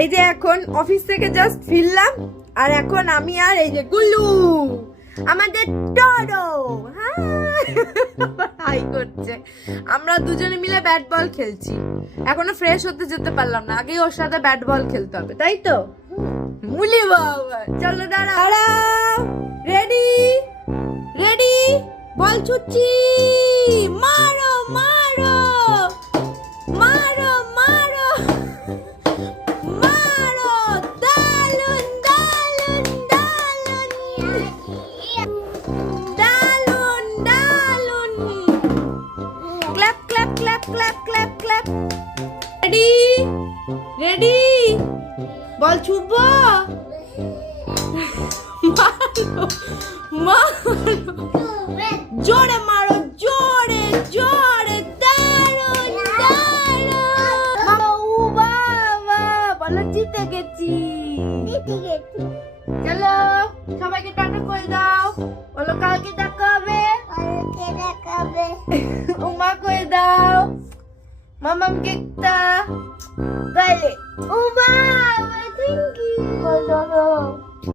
এই যে এখন অফিস থেকে জাস্ট ফিরলাম, আর এখন আমি আর এই যে গুল্লু আমাদের টরো হাই করছে। আমরা দুজনে মিলে ব্যাট বল খেলছি। এখনো ফ্রেশ হতে যেতে পারলাম না, আগেই ওর সাথে ব্যাট বল খেলতে হবে, তাই তো? মুলি বাবা, চলো দাঁড়াও। রেডি রেডি, বল ছুটছি, মারো মারো মারো মারো মারো, দারুন দারুন দারুন দারুন দারুন, clap clap clap clap clap clap. Ready ready, বল ছুটবো, মারো মারো, জোরে মারো, জোরে জোরে, দারুন দারুন। ও বাবা, বলো জিতে গেছি। চলো সবাইকে টাটা করে দাও, বলো কালকে দেখা হবে। উমা করে দাও, মামাম কেকটা গালে। উমা